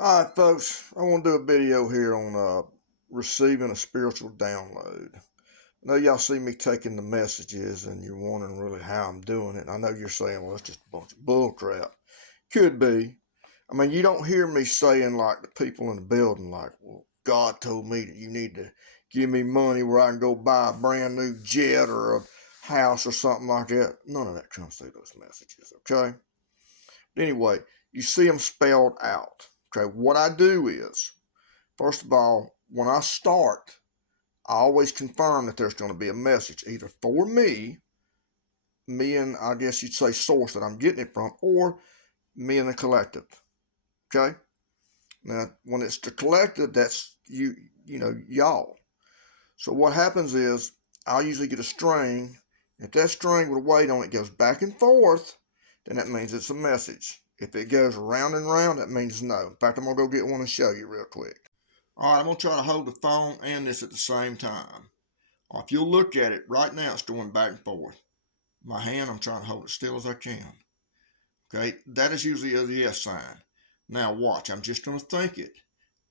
All right, folks, I want to do a video here on receiving a spiritual download. I know y'all see me taking the messages and you're wondering really how I'm doing it. And I know you're saying, well, it's just a bunch of bull crap. Could be. I mean, you don't hear me saying like the people in the building, like, well, God told me that you need to give me money where I can go buy a brand new jet or a house or something like that. None of that comes through those messages, okay? But anyway, you see them spelled out. Okay, what I do is, first of all, when I start, I always confirm that there's going to be a message either for me and I guess you'd say source that I'm getting it from, or me and the collective. Okay? Now, when it's the collective, that's y'all. So what happens is I'll usually get a string. If that string with a weight on it goes back and forth, then that means it's a message. If it goes round and round, that means no. In fact, I'm going to go get one and show you real quick. All right, I'm going to try to hold the phone and this at the same time. If you'll look at it, right now it's going back and forth. My hand, I'm trying to hold it still as I can. Okay, that is usually a yes sign. Now watch, I'm just going to think it.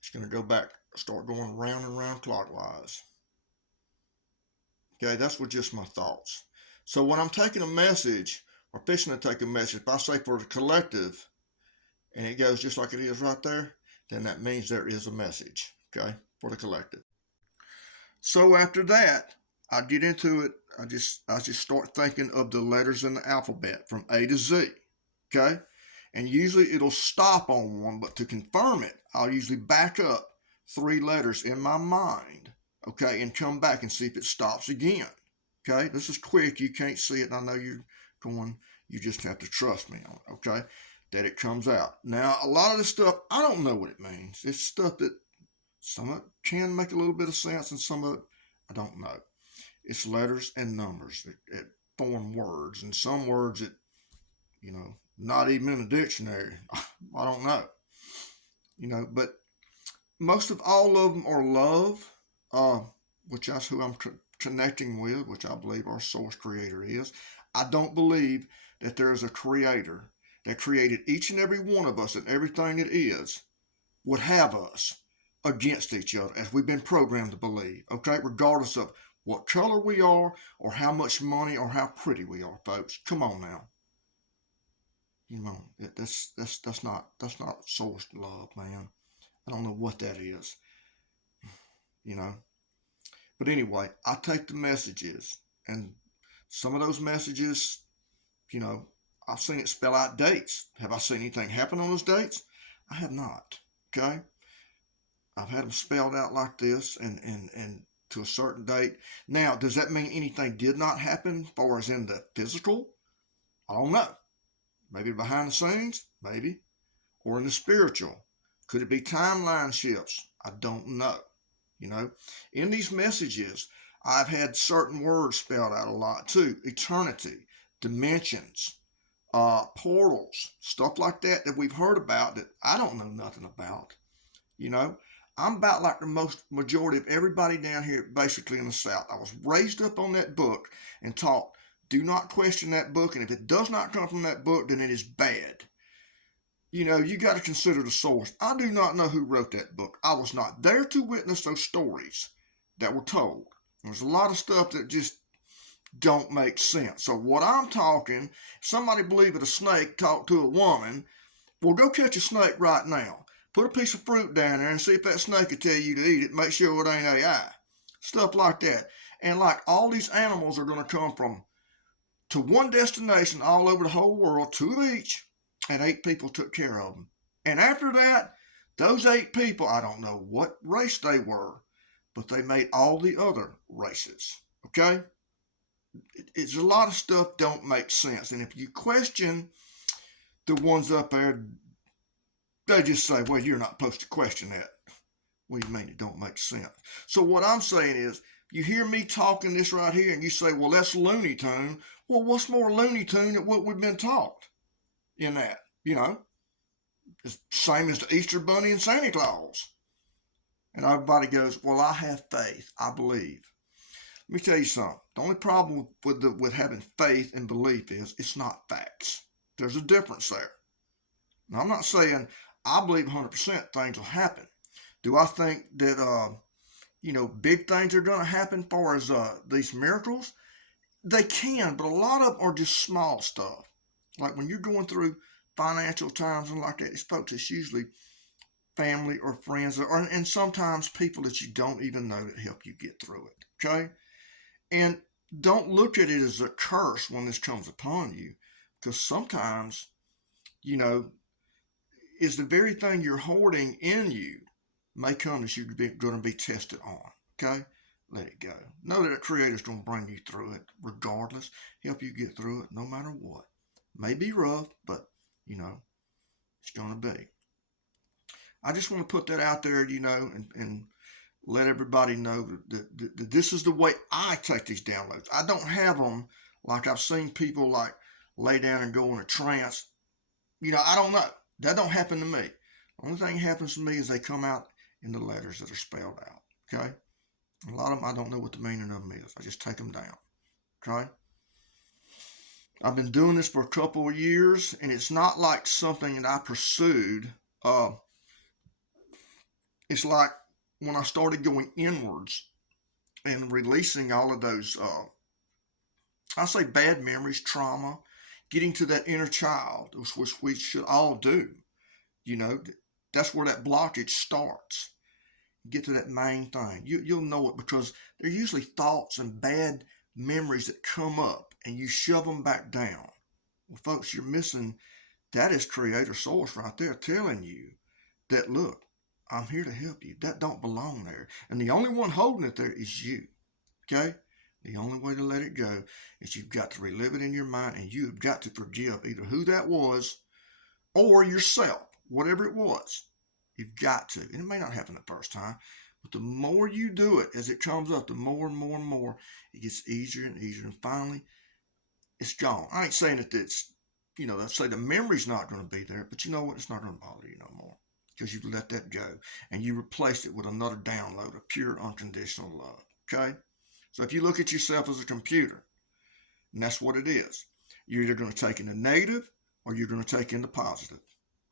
It's going to go back, start going round and round clockwise. Okay, that's with just my thoughts. So when I'm taking a message, or fixing to take a message, if I say for the collective, and it goes just like it is right there, then that means there is a message, okay, for the collective. So after that, I get into it. I just start thinking of the letters in the alphabet from A to Z, okay? And usually it'll stop on one, but to confirm it, I'll usually back up 3 letters in my mind, okay, and come back and see if it stops again, okay? This is quick. You can't see it, and I know you're going, you just have to trust me on it, okay, that it comes out. Now, a lot of this stuff, I don't know what it means. It's stuff that some of it can make a little bit of sense, and some of it, I don't know. It's letters and numbers that form words, and some words that, not even in a dictionary. I don't know. But most of all of them are love, which that's who I'm connecting with, which I believe our source creator is. I don't believe that there is a creator that created each and every one of us and everything that is would have us against each other as we've been programmed to believe, okay? Regardless of what color we are or how much money or how pretty we are, folks. Come on now. That's not source love, man. I don't know what that is, you know. But anyway, I take the messages, and some of those messages, you know, I've seen it spell out dates. Have I seen anything happen on those dates? I have not. Okay. I've had them spelled out like this and to a certain date. Now, does that mean anything did not happen as far as in the physical? I don't know. Maybe behind the scenes, maybe. Or in the spiritual. Could it be timeline shifts? I don't know. In these messages, I've had certain words spelled out a lot too. Eternity, dimensions, portals, stuff like that we've heard about that I don't know nothing about. You know, I'm about like the most majority of everybody down here, basically in the South. I was raised up on that book and taught, do not question that book, and if it does not come from that book, then it is bad. You got to consider the source. I do not know who wrote that book. I was not there to witness those stories that were told. There's a lot of stuff that just don't make sense. So what I'm talking, somebody believe that a snake talked to a woman. Well, go catch a snake right now. Put a piece of fruit down there and see if that snake will tell you to eat it. Make sure it ain't AI. Stuff like that. And like all these animals are going to come from to one destination all over the whole world, 2 of each, and 8 people took care of them. And after that, those 8 people, I don't know what race they were, but they made all the other races. Okay? It's a lot of stuff don't make sense. And if you question the ones up there, they just say, well, you're not supposed to question that. What do you mean it don't make sense? So what I'm saying is, you hear me talking this right here and you say, well, that's Looney Tune. Well, what's more Looney Tune than what we've been taught in that? It's the same as the Easter Bunny and Santa Claus. And everybody goes, well, I have faith. I believe. Let me tell you something. The only problem with having faith and belief is it's not facts. There's a difference there. Now, I'm not saying I believe 100% things will happen. Do I think that, big things are going to happen as far as these miracles? They can, but a lot of them are just small stuff. Like when you're going through financial times and like that, it's usually family or friends, and sometimes people that you don't even know that help you get through it. Okay? And don't look at it as a curse when this comes upon you, because sometimes, you know, is the very thing you're hoarding in you may come as you're going to be tested on. Okay? Let it go. Know that the Creator's going to bring you through it regardless, help you get through it no matter what. May be rough, but, it's going to be. I just want to put that out there, and let everybody know that this is the way I take these downloads. I don't have them like I've seen people like lay down and go in a trance. I don't know. That don't happen to me. The only thing that happens to me is they come out in the letters that are spelled out. Okay? A lot of them, I don't know what the meaning of them is. I just take them down. Okay? I've been doing this for a couple of years, and it's not like something that I pursued. It's like when I started going inwards and releasing all of those, I say bad memories, trauma, getting to that inner child, which we should all do. That's where that blockage starts. Get to that main thing. You'll know it because they're usually thoughts and bad memories that come up and you shove them back down. Well, folks, you're missing. That is Creator Source right there telling you that, look, I'm here to help you. That don't belong there. And the only one holding it there is you. Okay? The only way to let it go is you've got to relive it in your mind, and you've got to forgive either who that was or yourself, whatever it was. You've got to. And it may not happen the first time, but the more you do it as it comes up, the more and more and more it gets easier and easier. And finally, it's gone. I ain't saying that it's, let's say the memory's not going to be there, but you know what? It's not going to bother you no more because you've let that go and you replaced it with another download of pure unconditional love. Okay? So if you look at yourself as a computer, and that's what it is, you're either going to take in the negative or you're going to take in the positive.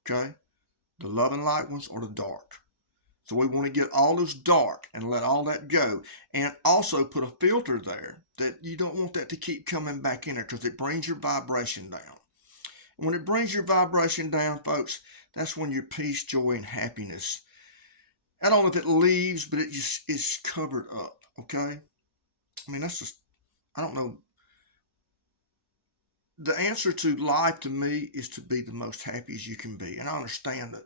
Okay? The love and light ones or the dark. So we want to get all this dark and let all that go, and also put a filter there that you don't want that to keep coming back in there because it brings your vibration down. And when it brings your vibration down, folks, that's when your peace, joy, and happiness, I don't know if it leaves, but it just is covered up. Okay? I mean, that's just, I don't know. The answer to life to me is to be the most happy as you can be. And I understand that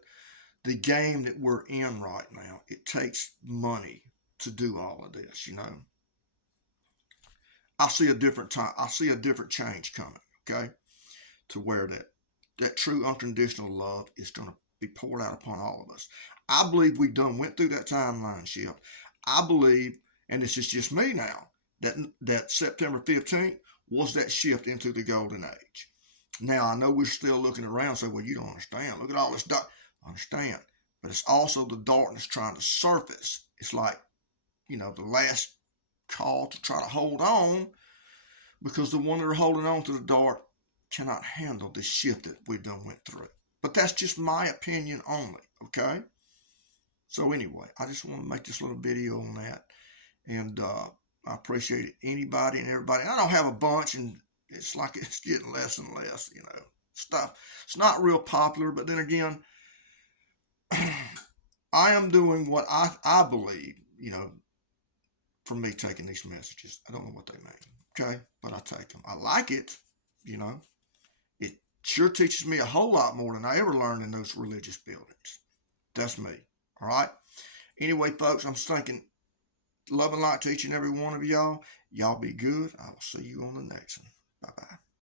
the game that we're in right now, it takes money to do all of this, I see a different time. I see a different change coming, okay? To where that true unconditional love is going to be poured out upon all of us. I believe we done went through that timeline shift. I believe, and this is just me now, that September 15th was that shift into the golden age. Now, I know we're still looking around and say, well, you don't understand. Look at all this dark. I understand. But it's also the darkness trying to surface. It's like, the last call to try to hold on because the one that are holding on to the dark cannot handle the shift that we done went through. But that's just my opinion only, okay? So anyway, I just want to make this little video on that. And I appreciate anybody and everybody. I don't have a bunch, and it's like it's getting less and less, stuff. It's not real popular, but then again, I am doing what I believe, for me taking these messages. I don't know what they mean, okay? But I take them. I like it, It sure teaches me a whole lot more than I ever learned in those religious buildings. That's me, all right? Anyway, folks, I'm thinking love and light to each and every one of y'all. Y'all be good. I will see you on the next one. Bye-bye.